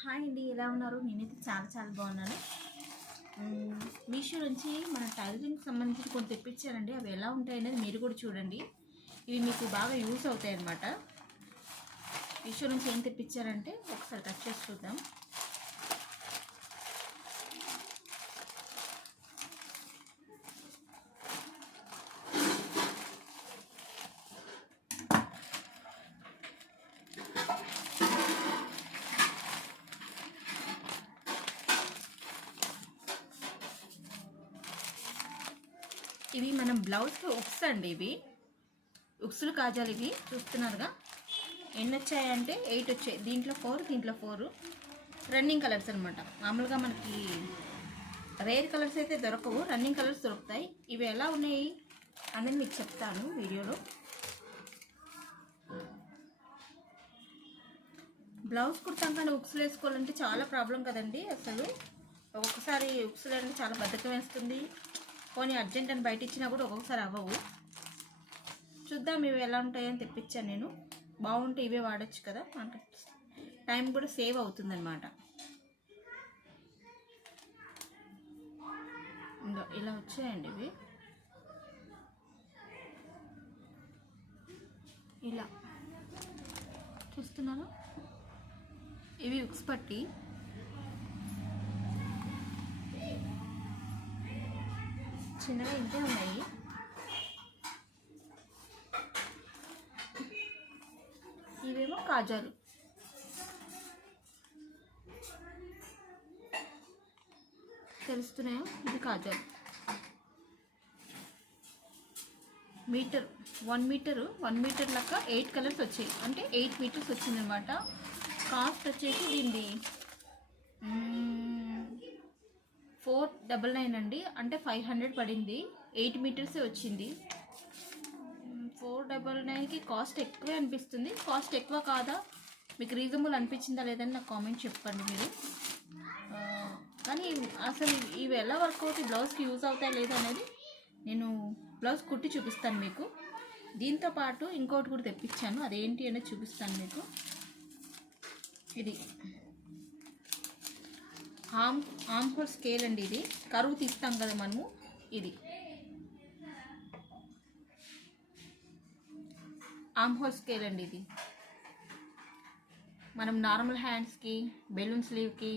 Hi అండి ఎలా ఉన్నారు? నేనైతే చాలా చాలా బాగున్నాను. మీషో నుంచి మన టైలరింగ్ సంబంధించి కొన్ని తెప్పించారండి. అవి ఎలా ఉంటాయి అనేది మీరు కూడా చూడండి. ఇవి మీకు బాగా యూస్ అవుతాయి అన్నమాట మీషో నుంచి ఏం తెప్పించారంటే ఒకసారి టచ్ చేసి చూద్దాం. ఇవి మనం బ్లౌజ్కి ఉక్స్ అండి ఇవి. ఉక్సులు కాజాలు ఇవి చూస్తున్నారుగా. ఎన్ని వచ్చాయంటే ఎయిట్ వచ్చాయి. దీంట్లో ఫోర్ దీంట్లో ఫోర్. రన్నింగ్ కలర్స్ అనమాట మామూలుగా మనకి రేర్ కలర్స్ అయితే దొరకవు. రన్నింగ్ కలర్స్ దొరుకుతాయి. ఇవి ఎలా ఉన్నాయి అనేది మీకు చెప్తాను వీడియోలో. బ్లౌజ్ కుడతాం కానీ ఉక్సులు వేసుకోవాలంటే చాలా ప్రాబ్లం కదండి అసలు. ఒక్కొక్కసారి ఉక్సులు అంటే చాలా బద్దకం వేస్తుంది. పోనీ అర్జెంట్ అని బయట ఇచ్చినా కూడా ఒక్కొక్కసారి అవ్వవు. చూద్దాం ఇవి ఎలా ఉంటాయని తెప్పించాను నేను. బాగుంటే ఇవే వాడచ్చు కదా. మనకు టైం కూడా సేవ్ అవుతుందన్నమాట. ఇంకా ఇలా వచ్చాయండి ఇవి. ఇలా. చూస్తున్నారా? ఇవి ఉక్స్ పట్టి. చిన్నగా ఇంతే ఉన్నాయి ఇవేమో కాజాలు తెలుస్తున్నాయో ఇది కాజాలు metre one metre one metre లెక్క ఎయిట్ కలర్స్ వచ్చాయి. అంటే ఎయిట్ మీటర్స్ వచ్చిందనమాట కాస్ట్ వచ్చేసి దీనిది. ఫోర్ డబల్ నైన్ అండి. అంటే ఫైవ్ హండ్రెడ్ పడింది. ఎయిట్ మీటర్సే వచ్చింది. ఫోర్ డబల్ నైన్కి కాస్ట్ ఎక్కువే అనిపిస్తుంది. కాస్ట్ ఎక్కువ కాదా? మీకు రీజనబుల్ అనిపించిందా లేదని నాకు కామెంట్ చెప్పండి మీరు. కానీ అసలు ఇవి ఎలా వర్క్ అవుతాయి? బ్లౌజ్కి యూజ్ అవుతాయి లేదా అనేది నేను బ్లౌజ్ కుట్టి చూపిస్తాను మీకు. దీంతో పాటు ఇంకోటి కూడా తెప్పించాను. అదేంటి అనేది చూపిస్తాను మీకు. ఇది. ఆమ్ ఆమ్ హోల్ స్కేల్ అండి ఇది. కరువు తీస్తాం కదా మనము ఇది. ఆమ్ హోల్ స్కేల్ అండి ఇది. మనం నార్మల్ హ్యాండ్స్కి బెలూన్ స్లీవ్కి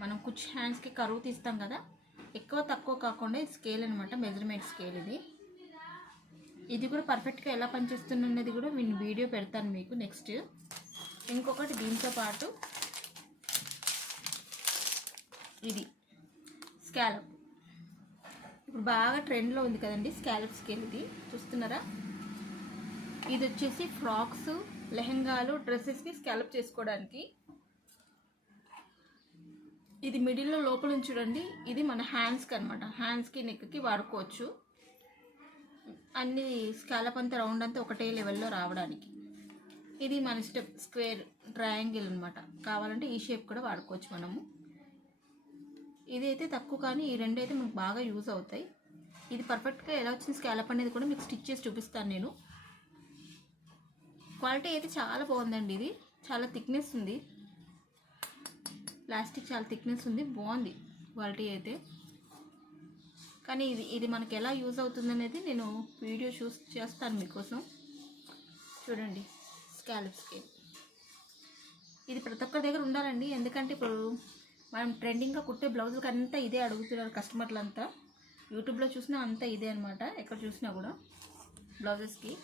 మనం కుచ్ హ్యాండ్స్కి కరువు తీస్తాం కదా. ఎక్కువ తక్కువ కాకుండా స్కేల్ అనమాట మెజర్మెంట్ స్కేల్ ఇది. ఇది కూడా పర్ఫెక్ట్గా ఎలా పనిచేస్తున్నది కూడా నేను వీడియో పెడతాను మీకు నెక్స్ట్. ఇంకొకటి దీంతో పాటు ఇది. స్కాలప్ ఇప్పుడు బాగా ట్రెండ్లో ఉంది కదండి స్కాలప్ స్కేల్ ఇది. చూస్తున్నారా? ఇది వచ్చేసి ఫ్రాక్స్ లెహంగాలు డ్రెస్సెస్కి స్కాలప్ చేసుకోవడానికి. ఇది మిడిల్లో లోపల నుంచి చూడండి. ఇది మన హ్యాండ్స్కి అనమాట హ్యాండ్స్కి నెక్కి వాడుకోవచ్చు. అన్ని స్కాలప్ అంతా రౌండ్ అంతా ఒకటే లెవెల్లో రావడానికి. ఇది మన స్టెప్ స్క్వేర్ ట్రయాంగిల్ అనమాట కావాలంటే ఈ షేప్ కూడా వాడుకోవచ్చు మనము. ఇది అయితే తక్కువ కానీ ఈ రెండు అయితే మనకు బాగా యూజ్ అవుతాయి. ఇది పర్ఫెక్ట్గా ఎలా వచ్చింది స్కాలప్ అనేది కూడా మీకు స్టిచ్ చేసి చూపిస్తాను నేను. క్వాలిటీ అయితే చాలా బాగుందండి ఇది. చాలా థిక్నెస్ ఉంది. ప్లాస్టిక్ చాలా థిక్నెస్ ఉంది. బాగుంది క్వాలిటీ అయితే. కానీ ఇది ఇది మనకి ఎలా యూజ్ అవుతుంది అనేది నేను వీడియో చూస్ చేస్తాను మీకోసం. చూడండి స్కాలప్ స్కేల్ ఇది ప్రతి ఒక్కరి దగ్గర ఉండాలండి. ఎందుకంటే ఇప్పుడు మనం ట్రెండింగ్గా కుట్టే బ్లౌజులకి అంతా ఇదే అడుగుతున్నారు కస్టమర్లంతా. యూట్యూబ్లో చూసినా అంతా ఇదే అనమాట ఎక్కడ చూసినా కూడా బ్లౌజెస్కి.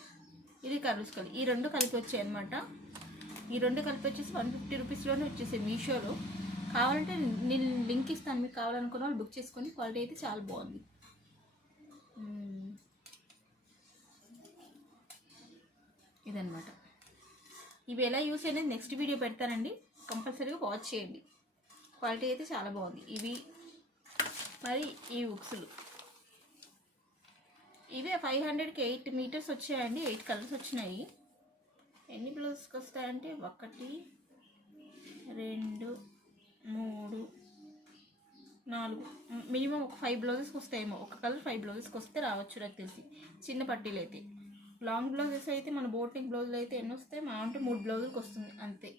ఇది కర్వ్స్ కలిపి ఈ రెండు కలిపి వచ్చాయి అనమాట ఈ రెండు కలిపి వచ్చేసి వన్ ఫిఫ్టీ రూపీస్లోనే వచ్చేసాయి మీషోలో. కావాలంటే నేను లింక్ ఇస్తాను. మీకు కావాలనుకున్న వాళ్ళు బుక్ చేసుకొని క్వాలిటీ అయితే చాలా బాగుంది. మ్మ్. ఇదన్నమాట. ఇవి ఎలా యూస్ అనేది నెక్స్ట్ వీడియో పెడతానండి. కంపల్సరీగా వాచ్ చేయండి. క్వాలిటీ అయితే చాలా బాగుంది. ఇవి మరి ఈ బుక్స్లు ఇవే ఫైవ్ హండ్రెడ్కి ఎయిట్ మీటర్స్ వచ్చాయండి. ఎయిట్ కలర్స్ వచ్చినాయి. ఎన్ని బ్లౌజ్కి వస్తాయంటే ఒకటి రెండు మూడు నాలుగు. మినిమం ఒక ఫైవ్ బ్లౌజెస్కి వస్తాయేమో. ఒక కలర్ ఫైవ్ బ్లౌజెస్కి వస్తే రావచ్చు నాకు తెలిసి. చిన్న పట్టీలు అయితే లాంగ్ బ్లౌజెస్ అయితే మన బోటింగ్ బ్లౌజులు అయితే ఎన్ని వస్తాయి? మా అంటే మూడు బ్లౌజులకు వస్తుంది. అంతే.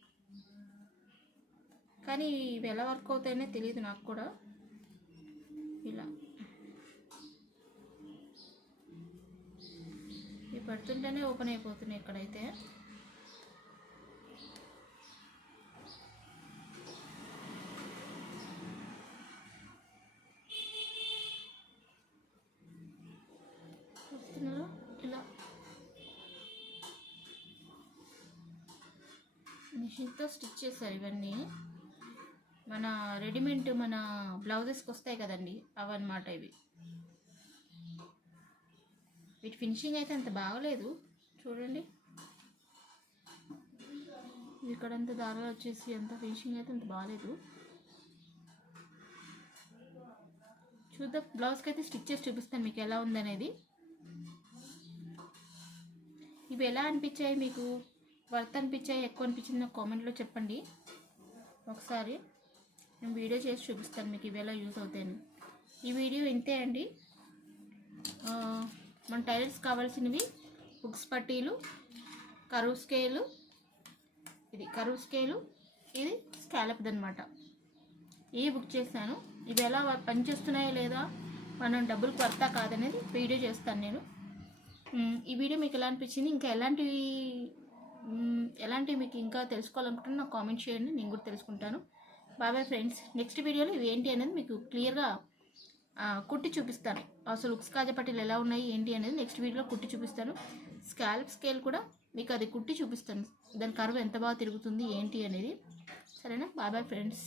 కానీ ఇవి ఎలా వర్క్ అవుతాయనే తెలియదు నాకు కూడా. ఇలా. ఇవి పడుతుంటేనే ఓపెన్ అయిపోతున్నాయి ఇక్కడైతే. చూస్తున్నారా? ఇలా. మిషన్తో స్టిచ్ చేశారు ఇవన్నీ. మన రెడీమేడ్ మన బ్లౌజెస్కి వస్తాయి కదండి అవన్నమాట ఇవి. వీటి ఫినిషింగ్ అయితే అంత బాగలేదు. చూడండి. ఇక్కడ అంత దారాలు వచ్చేసి అంత ఫినిషింగ్ అయితే అంత బాగాలేదు. చూద్దాం. బ్లౌజ్కి అయితే స్టిచ్ చేసి చూపిస్తాను మీకు ఎలా ఉందనేది. ఇవి ఎలా అనిపించాయి మీకు? వర్త్ అనిపించాయి? ఎక్కువ అనిపించింది? నాకు కామెంట్లో చెప్పండి. ఒకసారి. నేను వీడియో చేసి చూపిస్తాను మీకు ఇవి ఎలా యూజ్ అవుతాయని. ఈ వీడియో ఇంతే అండి. మన టైలర్స్ కావాల్సినవి బుక్స్ పట్టీలు కరువు స్కేలు ఇది కరువు స్కేలు ఇది స్కాలప్ది అనమాట ఇవి బుక్ చేశాను ఇవి ఎలా పనిచేస్తున్నాయో పనిచేస్తున్నాయా లేదా మనం డబ్బులు కొరత కాదనేది వీడియో చేస్తాను నేను. ఈ వీడియో మీకు ఎలా అనిపించింది ఇంకా ఎలాంటివి ఎలాంటివి మీకు ఇంకా తెలుసుకోవాలనుకుంటున్నా నాకు కామెంట్ చేయండి నేను కూడా తెలుసుకుంటాను. బాబాయ్ ఫ్రెండ్స్. నెక్స్ట్ వీడియోలో ఇవి ఏంటి అనేది మీకు క్లియర్గా కుట్టి చూపిస్తాను. అసలు ఉక్స్ కాజపట్టీలు ఎలా ఉన్నాయి ఏంటి అనేది నెక్స్ట్ వీడియోలో కుట్టి చూపిస్తాను. స్కాల్ప్ స్కేల్ కూడా మీకు అది కుట్టి చూపిస్తాను. దాని కరువు ఎంత బాగా తిరుగుతుంది ఏంటి అనేది. సరేనా? బాబాయ్ ఫ్రెండ్స్.